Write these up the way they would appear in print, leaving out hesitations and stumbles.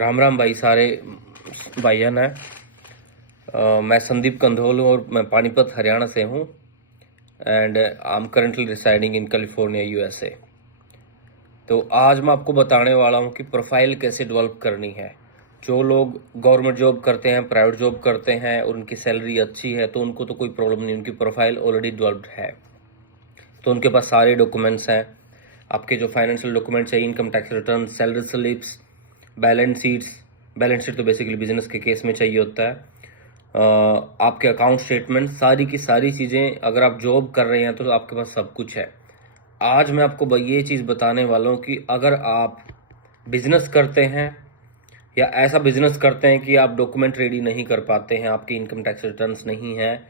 राम राम भाई, सारे भाईजान है। मैं संदीप कंधोल हूँ और मैं पानीपत हरियाणा से हूँ and I am currently residing in California USA. तो आज मैं आपको बताने वाला हूँ कि प्रोफाइल कैसे डेवलप करनी है। जो लोग गवर्नमेंट जॉब करते हैं, प्राइवेट जॉब करते हैं और उनकी सैलरी अच्छी है तो उनको तो कोई प्रॉब्लम नहीं, उनकी प्रोफाइल ऑलरेडी डेवलप्ड है। तो उनके पास सारे डॉक्यूमेंट्स हैं। आपके जो फाइनेंशियल डॉक्यूमेंट्स है, income tax return, salary slips, balance sheet तो बेसिकली बिजनेस के केस में चाहिए होता है। आपके अकाउंट स्टेटमेंट, सारी की सारी चीज़ें, अगर आप जॉब कर रहे हैं तो आपके पास सब कुछ है। आज मैं आपको ये चीज़ बताने वाला हूँ कि अगर आप बिजनेस करते हैं या ऐसा बिजनेस करते हैं कि आप डॉक्यूमेंट रेडी नहीं कर पाते हैं, आपके इनकम टैक्स रिटर्न्स नहीं है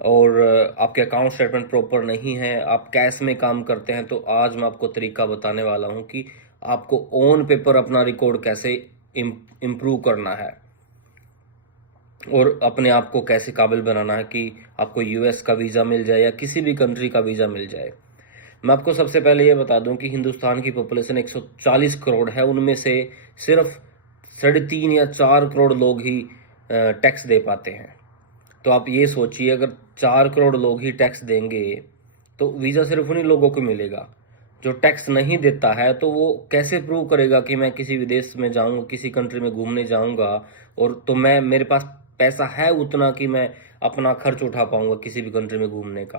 और आपके अकाउंट स्टेटमेंट प्रॉपर नहीं है, आप कैश में काम करते हैं, तो आज मैं आपको तरीका बताने वाला हूं कि आपको ऑन पेपर अपना रिकॉर्ड कैसे इम्प्रूव करना है और अपने आप को कैसे काबिल बनाना है कि आपको यूएस का वीज़ा मिल जाए या किसी भी कंट्री का वीज़ा मिल जाए। मैं आपको सबसे पहले ये बता दूं कि हिंदुस्तान की पॉपुलेशन 140 करोड़ है, उनमें से सिर्फ 3.5 या 4 करोड़ लोग ही टैक्स दे पाते हैं। तो आप ये सोचिए, अगर 4 करोड़ लोग ही टैक्स देंगे तो वीज़ा सिर्फ उन्हीं लोगों को मिलेगा। जो टैक्स नहीं देता है तो वो कैसे प्रूव करेगा कि मैं किसी विदेश में जाऊंगा, किसी कंट्री में घूमने जाऊंगा और तो मैं मेरे पास पैसा है उतना कि मैं अपना खर्च उठा पाऊंगा किसी भी कंट्री में घूमने का।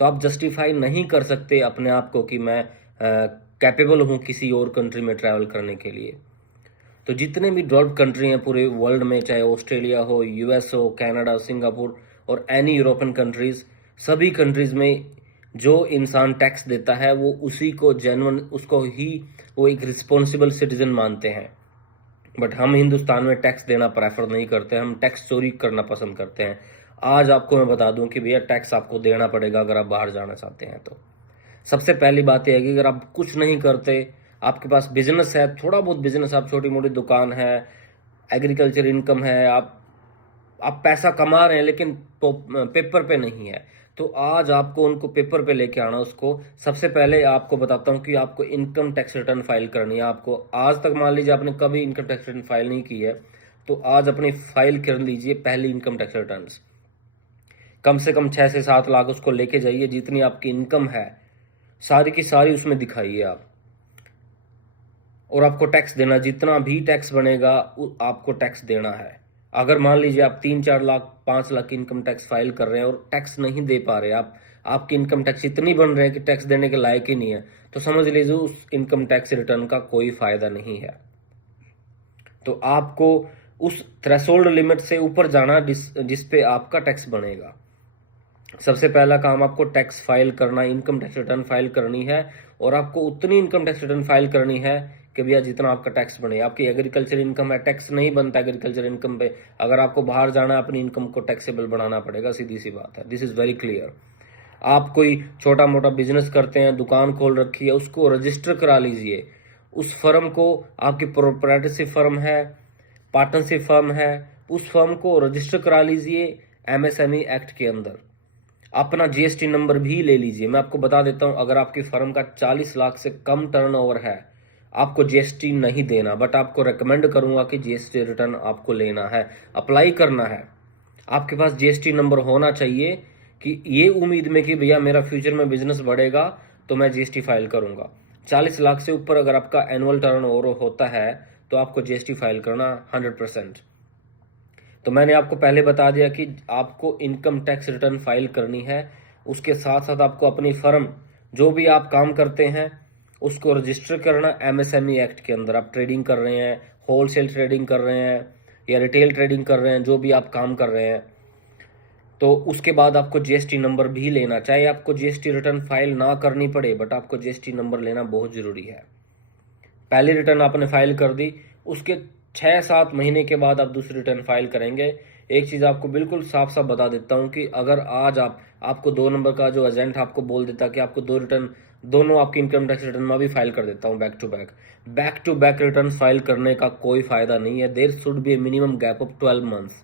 तो आप जस्टिफाई नहीं कर सकते अपने आप को कि मैं कैपेबल हूं किसी और कंट्री में ट्रैवल करने के लिए। तो जितने भी डेवलप्ड कंट्री हैं पूरे वर्ल्ड में, चाहे ऑस्ट्रेलिया हो, यूएस हो, कनाडा, सिंगापुर और एनी यूरोपियन कंट्रीज, सभी कंट्रीज में जो इंसान टैक्स देता है वो उसी को जेन्युइन, उसको ही वो एक रिस्पॉन्सिबल सिटीजन मानते हैं। बट हम हिंदुस्तान में टैक्स देना प्रेफर नहीं करते, हम टैक्स चोरी करना पसंद करते हैं। आज आपको मैं बता दूं कि भैया टैक्स आपको देना पड़ेगा अगर आप बाहर जाना चाहते हैं। तो सबसे पहली बात यह है कि अगर आप कुछ नहीं करते, आपके पास बिजनेस है, थोड़ा बहुत बिजनेस, आप छोटी मोटी दुकान है, एग्रीकल्चर इनकम है, आप पैसा कमा रहे हैं लेकिन पेपर पे नहीं है, तो आज आपको उनको पेपर पे लेके आना। उसको सबसे पहले आपको बताता हूं कि आपको इनकम टैक्स रिटर्न फाइल करनी है। आपको आज तक मान लीजिए आपने कभी इनकम टैक्स रिटर्न फाइल नहीं की है, तो आज अपनी फाइल कर लीजिए पहली इनकम टैक्स रिटर्न। कम से कम 6 से 7 लाख उसको लेके जाइए, जितनी आपकी इनकम है सारी की सारी उसमें दिखाइए आप। और आपको टैक्स देना, जितना भी टैक्स बनेगा आपको टैक्स देना है। अगर मान लीजिए आप 3-4 lakh 5 lakh income tax file कर रहे हैं और टैक्स नहीं दे पा रहे, आपकी इनकम टैक्स इतनी बन रही है कि टैक्स देने के लायक ही नहीं है, तो समझ लीजिए उस इनकम टैक्स रिटर्न का कोई फायदा नहीं है। तो आपको उस थ्रेशोल्ड लिमिट से ऊपर जाना जिस पे आपका टैक्स बनेगा। सबसे पहला काम आपको टैक्स फाइल करना, इनकम टैक्स रिटर्न फाइल करनी है और आपको उतनी इनकम टैक्स रिटर्न फाइल करनी है कि भैया जितना आपका टैक्स बने। आपकी एग्रीकल्चर इनकम है, टैक्स नहीं बनता एग्रीकल्चर इनकम पे, अगर आपको बाहर जाना है अपनी इनकम को टैक्सेबल बनाना पड़ेगा, सीधी सी बात है। This is very clear. आप कोई छोटा मोटा बिजनेस करते हैं, दुकान खोल रखी है, उसको रजिस्टर करा लीजिए। उस फर्म को, आपकी प्रोप्राइटरशिप फर्म है, पार्टनरशिप फर्म है, उस फर्म को रजिस्टर करा लीजिए एमएसएमई एक्ट के अंदर। अपना जीएसटी नंबर भी ले लीजिए। मैं आपको बता देता हूं, अगर आपकी फर्म का 40 लाख से कम टर्नओवर है, आपको जीएसटी नहीं देना, बट आपको रेकमेंड करूंगा कि जीएसटी रिटर्न आपको लेना है, अप्लाई करना है। आपके पास जीएसटी नंबर होना चाहिए कि ये उम्मीद में कि भैया मेरा फ्यूचर में बिजनेस बढ़ेगा तो मैं जीएसटी फाइल करूंगा। 40 लाख से ऊपर अगर आपका एनुअल टर्नओवर होता है तो आपको जीएसटी फाइल करना 100%। तो मैंने आपको पहले बता दिया कि आपको इनकम टैक्स रिटर्न फाइल करनी है। उसके साथ साथ आपको अपनी फर्म, जो भी आप काम करते हैं, उसको रजिस्टर करना एमएसएमई एक्ट के अंदर। आप ट्रेडिंग कर रहे हैं, होलसेल ट्रेडिंग कर रहे हैं या रिटेल ट्रेडिंग कर रहे हैं, जो भी आप काम कर रहे हैं, तो उसके बाद आपको जीएसटी नंबर भी लेना। चाहे आपको जीएसटी रिटर्न फाइल ना करनी पड़े, बट आपको जीएसटी नंबर लेना बहुत जरूरी है। पहली रिटर्न आपने फाइल कर दी, उसके 6-7 महीने के बाद आप दूसरी रिटर्न फाइल करेंगे। एक चीज आपको बिल्कुल साफ साफ बता देता हूं कि अगर आज आपको 2 नंबर का जो एजेंट आपको बोल देता कि आपको 2 रिटर्न, दोनों आपकी इनकम टैक्स रिटर्न में भी फाइल कर देता हूं back to back return file करने का कोई फायदा नहीं है। There should be a minimum gap of 12 months.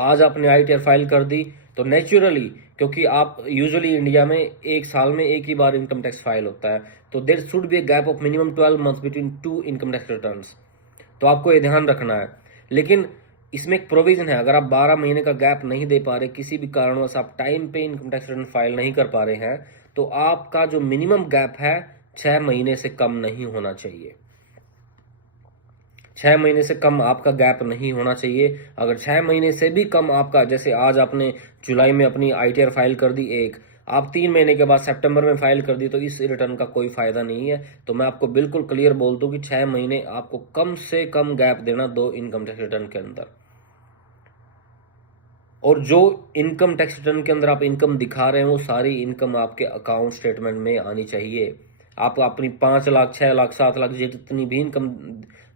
आज आपने आईटीआर फाइल कर दी तो नेचुरली, क्योंकि आप यूजुअली इंडिया में एक साल में एक ही बार इनकम टैक्स फाइल होता है, तो there should be a gap of minimum 12 months between 2 income tax returns. तो तो आपको ये ध्यान रखना है। लेकिन इसमें एक प्रोविजन है, अगर आप 12 महीने का गैप नहीं दे पा रहे, किसी भी कारणवश आप टाइम पे इनकम टैक्स रिटर्न फाइल नहीं कर पा रहे हैं, तो आपका जो मिनिमम गैप है 6 महीने से कम नहीं होना चाहिए। 6 महीने से कम आपका गैप नहीं होना चाहिए। अगर 6 महीने से भी कम आपका, जैसे आज आपने जुलाई में अपनी ITR फाइल कर दी एक, आप 3 महीने के बाद सितंबर में फाइल कर दी, तो इस रिटर्न का कोई फायदा नहीं है। तो मैं आपको बिल्कुल क्लियर बोल दूं कि 6 महीने आपको कम से कम गैप देना 2 इनकम टैक्स रिटर्न के अंदर। और जो इनकम टैक्स रिटर्न के अंदर आप इनकम दिखा रहे हैं वो सारी इनकम आपके अकाउंट स्टेटमेंट में आनी चाहिए। आप अपनी 5 लाख 6 लाख 7 लाख जितनी भी इनकम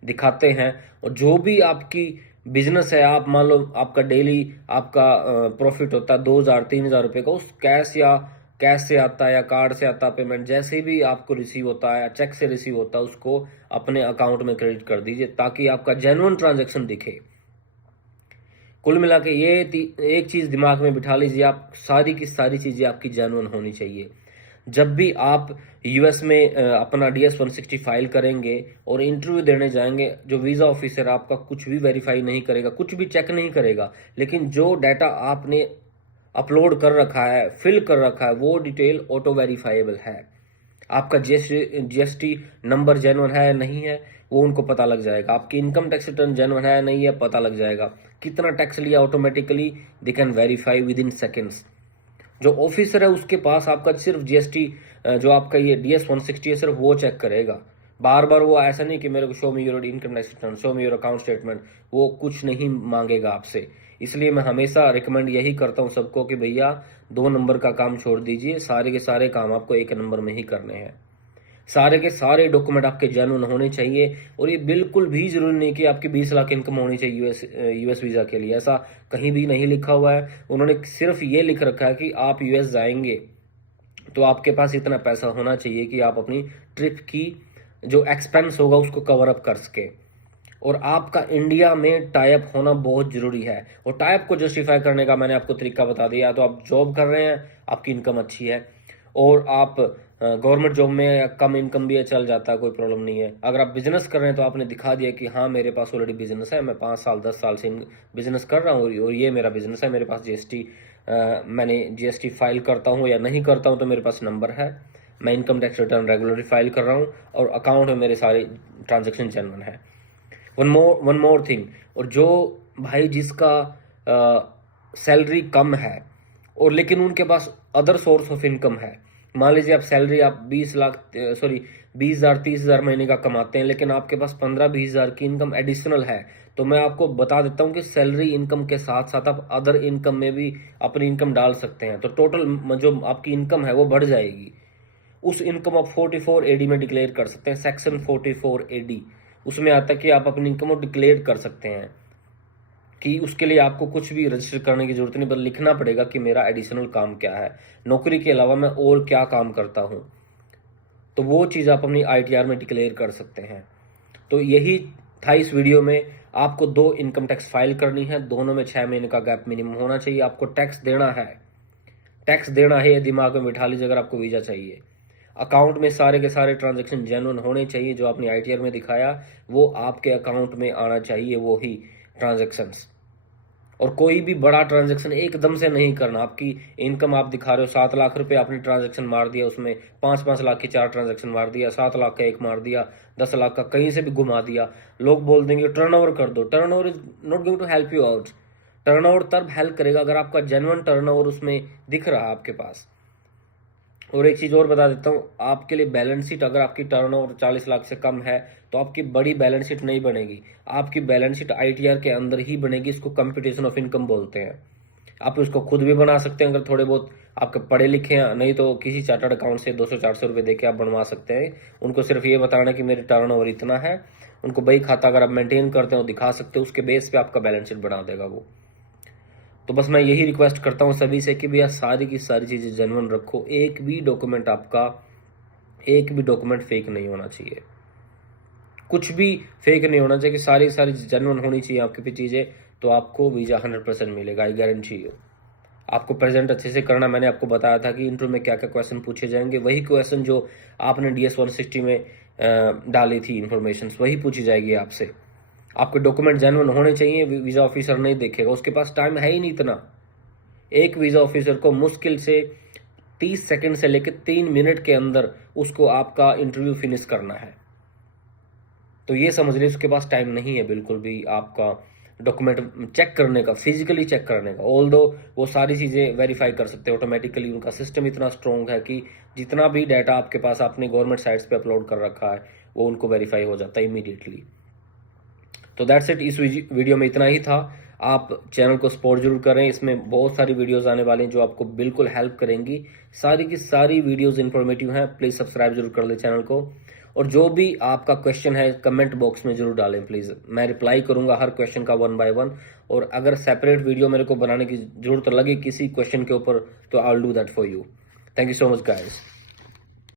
दिखाते हैं, और जो भी आपकी बिजनेस है, आप मान लो आपका डेली आपका प्रॉफिट होता है 2,000 3,000 रुपए का, उस कैश से आता है या कार्ड से आता है पेमेंट, जैसे भी आपको रिसीव होता है या चेक से रिसीव होता है, उसको अपने अकाउंट में क्रेडिट कर दीजिए ताकि आपका जेन्युइन ट्रांजैक्शन दिखे। कुल मिला के ये एक चीज दिमाग में बिठा लीजिए, आप सारी की सारी चीजें आपकी जेन्युइन होनी चाहिए। जब भी आप यूएस में अपना DS 160 फाइल करेंगे और इंटरव्यू देने जाएंगे, जो वीजा ऑफिसर आपका कुछ भी वेरीफाई नहीं करेगा, कुछ भी चेक नहीं करेगा, लेकिन जो डाटा आपने अपलोड कर रखा है, फिल कर रखा है, वो डिटेल ऑटो वेरीफाइबल है। आपका GST नंबर जेन्युइन है नहीं है वो उनको पता लग जाएगा, आपकी इनकम टैक्स रिटर्न जेन्युइन है नहीं है पता लग जाएगा, कितना टैक्स लिया automatically they can verify with in seconds. जो ऑफिसर है उसके पास आपका सिर्फ GST जो आपका ये DS 160 है सिर्फ वो चेक करेगा। बार बार वो ऐसा नहीं कि मेरे को show me your income tax return, show me your account statement, वो कुछ नहीं मांगेगा आपसे। इसलिए मैं हमेशा रिकमेंड यही करता हूँ सबको कि भैया 2 नंबर का काम छोड़ दीजिए, सारे के सारे काम आपको 1 नंबर में ही करने हैं। सारे के सारे डॉक्यूमेंट आपके जेन्युइन होने चाहिए। और ये बिल्कुल भी जरूरी नहीं कि आपकी 20 लाख इनकम होनी चाहिए यूएस वीजा के लिए, ऐसा कहीं भी नहीं लिखा हुआ है। उन्होंने सिर्फ ये लिख रखा है कि आप यूएस जाएंगे तो आपके पास इतना पैसा होना चाहिए कि आप अपनी ट्रिप की जो एक्सपेंस होगा उसको कवर अप कर सके। और आपका इंडिया में टाइप होना बहुत जरूरी है। और टाइप को जस्टिफाई करने का मैंने आपको तरीका बता दिया। तो आप जॉब कर रहे हैं, आपकी इनकम अच्छी है, और आप गवर्नमेंट जॉब में कम इनकम भी है, चल जाता है, कोई प्रॉब्लम नहीं है। अगर आप बिजनेस कर रहे हैं तो आपने दिखा दिया कि हाँ मेरे पास ऑलरेडी बिजनेस है, मैं 5 साल 10 साल से बिजनेस कर रहा हूँ और ये मेरा बिजनेस है, मेरे पास मैंने GST फाइल करता हूँ या नहीं करता हूँ तो मेरे पास नंबर है, मैं income tax return regularly file कर रहा हूँ और अकाउंट में मेरे सारे ट्रांजेक्शन जेन्युइन है। वन मोर थिंग, और जो भाई जिसका सैलरी कम है और लेकिन उनके पास अदर सोर्स ऑफ इनकम है, मान लीजिए आप सैलरी आप 20,000 30,000 महीने का कमाते हैं, लेकिन आपके पास 15-20 हजार की इनकम एडिशनल है, तो मैं आपको बता देता हूं कि सैलरी इनकम के साथ साथ आप अदर इनकम में भी अपनी इनकम डाल सकते हैं, तो टोटल जो आपकी इनकम है वो बढ़ जाएगी। उस इनकम आप 44 AD में डिक्लेयर कर सकते हैं। सेक्शन 44 AD उसमें आता है कि आप अपनी इनकम को डिक्लेयर कर सकते हैं, कि उसके लिए आपको कुछ भी रजिस्टर करने की जरूरत नहीं, बस लिखना पड़ेगा कि मेरा एडिशनल काम क्या है, नौकरी के अलावा मैं और क्या काम करता हूं, तो वो चीज आप अपनी ITR में डिक्लेयर कर सकते हैं। तो यही था इस वीडियो में। आपको 2 इनकम टैक्स फाइल करनी है, दोनों में 6 महीने का गैप मिनिमम होना चाहिए। आपको टैक्स देना है, ये दिमाग में बिठा लीजिए अगर आपको वीजा चाहिए। अकाउंट में सारे के सारे ट्रांजेक्शन जेन्युइन होने चाहिए, जो आपने ITR में दिखाया वो आपके अकाउंट में आना चाहिए, वो ही ट्रांजेक्शन्स। और कोई भी बड़ा ट्रांजैक्शन एकदम से नहीं करना। आपकी इनकम आप दिखा रहे हो 7 लाख रुपए, आपने ट्रांजैक्शन मार दिया, उसमें 5-5 लाख की 4 ट्रांजैक्शन मार दिया, 7 लाख का 1 मार दिया, 10 लाख का कहीं से भी घुमा दिया, लोग बोल देंगे टर्नओवर कर दो। Turnover is not going to help you out. Turnover तब हेल्प करेगा अगर आपका जेन्युइन टर्नओवर उसमें दिख रहा है आपके पास। और एक चीज और बता देता हूँ, आपके लिए बैलेंस शीट, अगर आपकी टर्नओवर 40 लाख से कम है तो आपकी बड़ी बैलेंस शीट नहीं बनेगी। आपकी बैलेंस शीट ITR के अंदर ही बनेगी। इसको कंप्यूटेशन ऑफ इनकम बोलते हैं। आप उसको खुद भी बना सकते हैं अगर थोड़े बहुत आपके पढ़े लिखे हैं, नहीं तो किसी चार्टर्ड अकाउंट से 200-400 रुपए देके आप बनवा सकते हैं। उनको सिर्फ ये बताना कि मेरे टर्नओवर इतना है, उनको बही खाता अगर आप मेंटेन करते हो दिखा सकते हो, उसके बेस पे आपका बैलेंस शीट बना देगा वो। तो बस मैं यही रिक्वेस्ट करता हूँ सभी से कि भैया सारी की सारी चीजें जेन्युइन रखो। एक भी डॉक्यूमेंट फेक नहीं होना चाहिए, कुछ भी फेक नहीं होना चाहिए, कि सारी सारी जेन्युइन होनी चाहिए आपकी भी चीजें, तो आपको वीजा 100% मिलेगा, आई गारंटी यू। आपको प्रेजेंट अच्छे से करना। मैंने आपको बताया था कि इंटरव्यू में क्या क्या क्वेश्चन पूछे जाएंगे, वही क्वेश्चन जो आपने DS 160 में डाली थी इंफॉर्मेशन, वही पूछी जाएगी आपसे। आपके डॉक्यूमेंट जेन्युइन होने चाहिए, वीजा ऑफिसर नहीं देखेगा, उसके पास टाइम है ही नहीं इतना। एक वीजा ऑफिसर को मुश्किल से 30 सेकंड से लेकर 3 मिनट के अंदर उसको आपका इंटरव्यू फिनिश करना है। तो ये समझ लीजिए उसके पास टाइम नहीं है बिल्कुल भी आपका डॉक्यूमेंट चेक करने का, फिजिकली चेक करने का। ऑल्दो वो सारी चीज़ें वेरीफाई कर सकते हैं ऑटोमेटिकली, उनका सिस्टम इतना स्ट्रॉन्ग है कि जितना भी डाटा आपके पास आपने गवर्नमेंट साइट्स पे अपलोड कर रखा है वो उनको वेरीफाई हो जाता है इमीडिएटली। तो दैट्स इट, इस वीडियो में इतना ही था। आप चैनल को सपोर्ट जरूर करें, इसमें बहुत सारी वीडियोस आने वाली हैं जो आपको बिल्कुल हेल्प करेंगी। सारी की सारी वीडियोस इंफॉर्मेटिव हैं, प्लीज सब्सक्राइब जरूर कर लें चैनल को। और जो भी आपका क्वेश्चन है कमेंट बॉक्स में जरूर डालें प्लीज, मैं रिप्लाई करूंगा हर क्वेश्चन का 1 बाय 1। और अगर सेपरेट वीडियो मेरे को बनाने की जरूरत लगे किसी क्वेश्चन के ऊपर तो I will do that for you. Thank you so much guys.